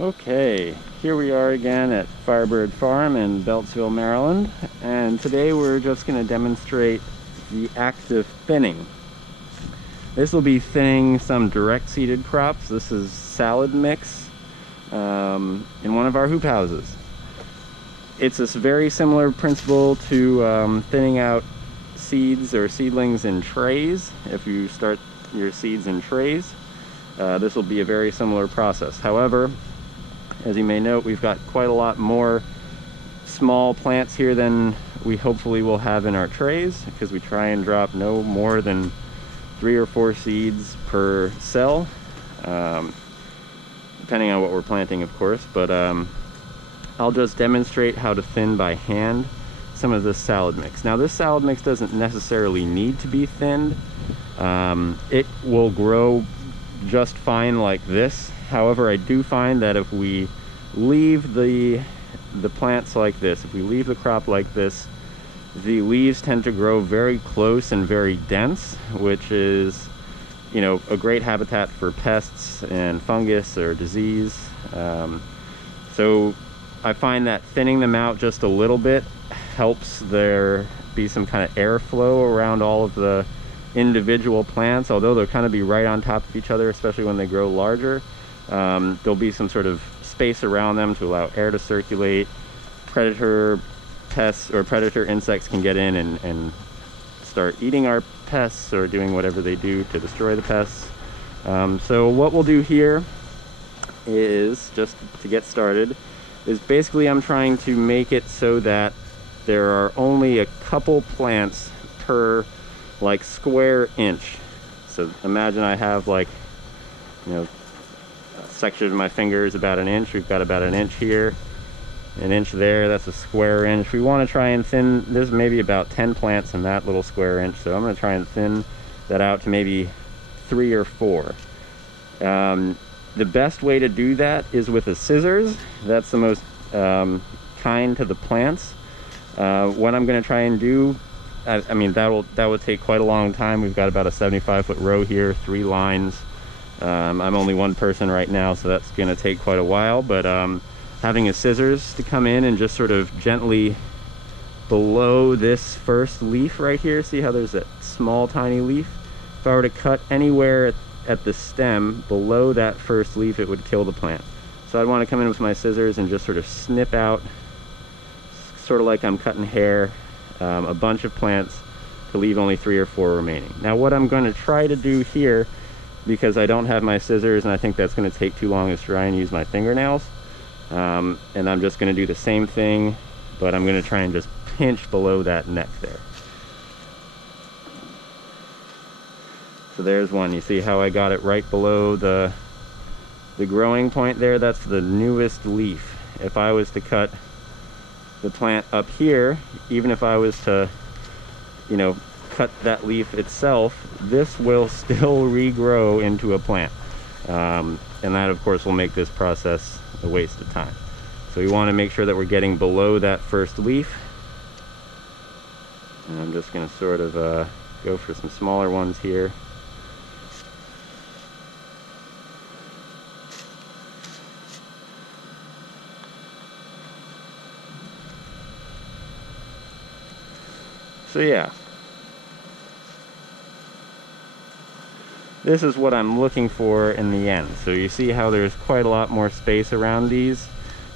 Okay, here we are again at Firebird Farm in Beltsville, Maryland, and today we're just going to demonstrate the act of thinning. This will be thinning some direct seeded crops. This is salad mix in one of our hoop houses. It's a very similar principle to thinning out seeds or seedlings in trays. If you start your seeds in trays, this will be a very similar process. However, as you may note, we've got quite a lot more small plants here than we hopefully will have in our trays, because we try and drop no more than 3 or 4 seeds per cell, depending on what we're planting, of course. But I'll just demonstrate how to thin by hand some of this salad mix. Now, this salad mix doesn't necessarily need to be thinned. It will grow just fine like this. However, I do find that if we leave the plants like this, if we leave the crop like this, the leaves tend to grow very close and very dense, which is, you know, a great habitat for pests and fungus or disease. So I find that thinning them out just a little bit helps there be some kind of airflow around all of the individual plants, although they'll kind of be right on top of each other, especially when they grow larger. There'll be some sort of space around them to allow air to circulate. Predator pests or predator insects can get in and start eating our pests or doing whatever they do to destroy the pests. So what we'll do here is, just to get started, is basically I'm trying to make it so that there are only a couple plants per like square inch. So imagine I have, like, you know, a section of my finger is about an inch. We've got about an inch here, an inch there. That's a square inch. We want to try and thin, there's maybe about 10 plants in that little square inch, so I'm going to try and thin that out to maybe 3 or 4. The best way to do that is with a scissors. That's the most kind to the plants. What I'm going to try and do, I mean, that will take quite a long time. We've got about a 75-foot row here, 3 lines. I'm only one person right now, so that's going to take quite a while. But having a scissors to come in and just sort of gently below this first leaf right here, see how there's that small tiny leaf? If I were to cut anywhere at the stem below that first leaf, it would kill the plant. So I'd want to come in with my scissors and just sort of snip out, sort of like I'm cutting hair, a bunch of plants to leave only 3 or 4 remaining. Now, what I'm going to try to do here, because I don't have my scissors and I think that's going to take too long, is try and use my fingernails. And I'm just going to do the same thing, but I'm going to try and just pinch below that neck there. So there's one. You see how I got it right below the growing point there? That's the newest leaf. If I was to cut the plant up here, even if I was to, you know, cut that leaf itself, this will still regrow into a plant. And that, of course, will make this process a waste of time. So we want to make sure that we're getting below that first leaf. And I'm just going to sort of go for some smaller ones here. So yeah, this is what I'm looking for in the end. So you see how there's quite a lot more space around these.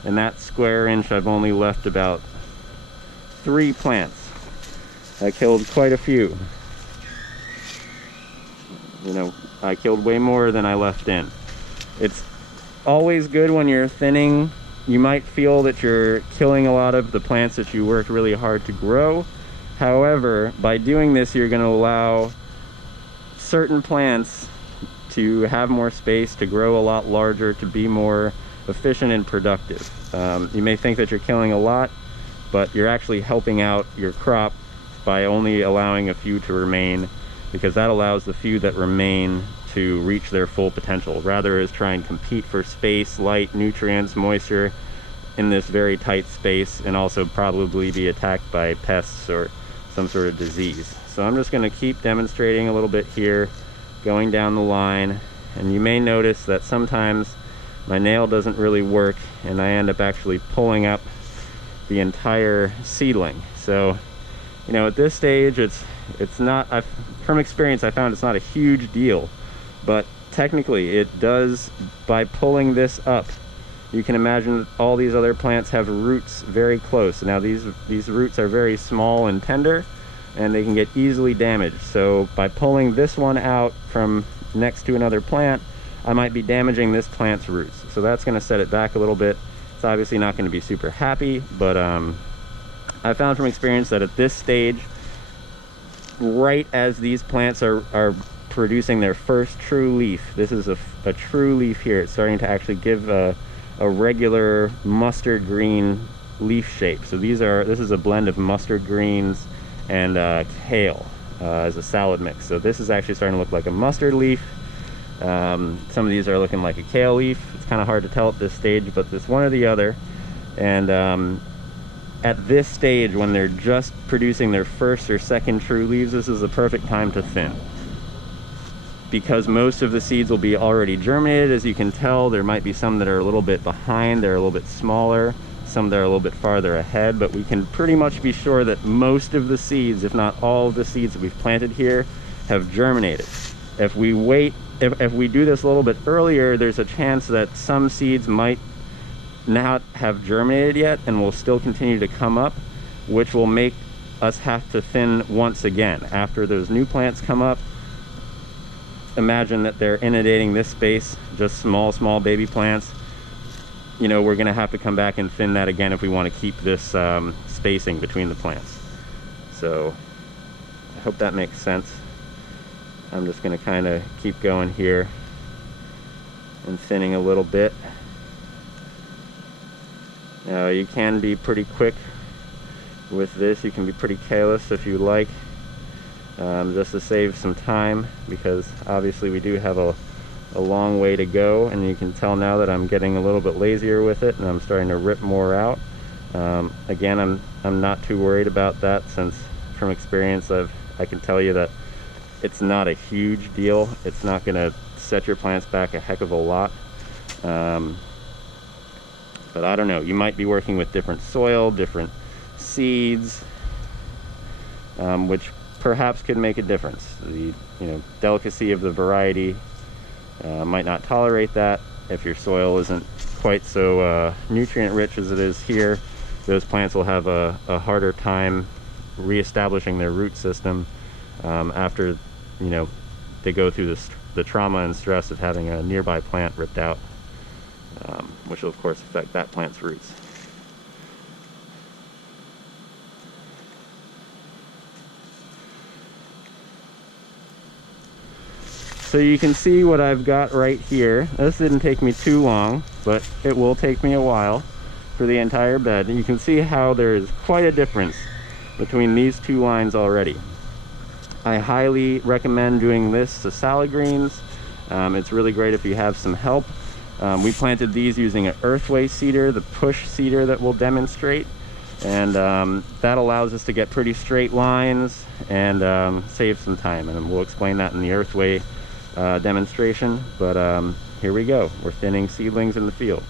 In that square inch, I've only left about 3 plants. I killed quite a few. You know, I killed way more than I left in. It's always good when you're thinning. You might feel that you're killing a lot of the plants that you worked really hard to grow. However, by doing this, you're going to allow certain plants to have more space, to grow a lot larger, to be more efficient and productive. You may think that you're killing a lot, but you're actually helping out your crop by only allowing a few to remain, because that allows the few that remain to reach their full potential, rather as try and compete for space, light, nutrients, moisture in this very tight space, and also probably be attacked by pests or some sort of disease. So I'm just going to keep demonstrating a little bit here, going down the line, and you may notice that sometimes my nail doesn't really work, and I end up actually pulling up the entire seedling. So, you know, at this stage, it's not, from experience, I found it's not a huge deal, but technically it does. By pulling this up, you can imagine that all these other plants have roots very close. Now these roots are very small and tender, and they can get easily damaged. So by pulling this one out from next to another plant, I might be damaging this plant's roots. So that's going to set it back a little bit. It's obviously not going to be super happy, but I found from experience that at this stage, right as these plants are producing their first true leaf, this is a true leaf here. It's starting to actually give a regular mustard green leaf shape. So this is a blend of mustard greens and kale as a salad mix. So this is actually starting to look like a mustard leaf. Some of these are looking like a kale leaf. It's kind of hard to tell at this stage, but it's one or the other. And at this stage, when they're just producing their first or second true leaves, this is the perfect time to thin, because most of the seeds will be already germinated. As you can tell, there might be some that are a little bit behind, they're a little bit smaller, some that are a little bit farther ahead, but we can pretty much be sure that most of the seeds, if not all of the seeds that we've planted here, have germinated. If we wait, if we do this a little bit earlier, there's a chance that some seeds might not have germinated yet and will still continue to come up, which will make us have to thin once again. After those new plants come up, imagine that they're inundating this space, just small baby plants. You know, we're going to have to come back and thin that again if we want to keep this spacing between the plants. So I hope that makes sense. I'm just going to kind of keep going here and thinning a little bit. Now you can be pretty quick with this. You can be pretty careless if you like, just to save some time, because obviously we do have a long way to go, and you can tell now that I'm getting a little bit lazier with it and I'm starting to rip more out. Again, I'm not too worried about that, since from experience I can tell you that it's not a huge deal. It's not going to set your plants back a heck of a lot. But I don't know, you might be working with different soil, different seeds, which perhaps could make a difference. The delicacy of the variety might not tolerate that. If your soil isn't quite so nutrient rich as it is here, those plants will have a harder time reestablishing their root system after they go through the trauma and stress of having a nearby plant ripped out, which will of course affect that plant's roots. So you can see what I've got right here. This didn't take me too long, but it will take me a while for the entire bed. And you can see how there's quite a difference between these two lines already. I highly recommend doing this to salad greens. It's really great if you have some help. We planted these using an Earthway seeder, the push seeder that we'll demonstrate. And that allows us to get pretty straight lines and save some time. And we'll explain that in the Earthway demonstration. But here we go. We're thinning seedlings in the field.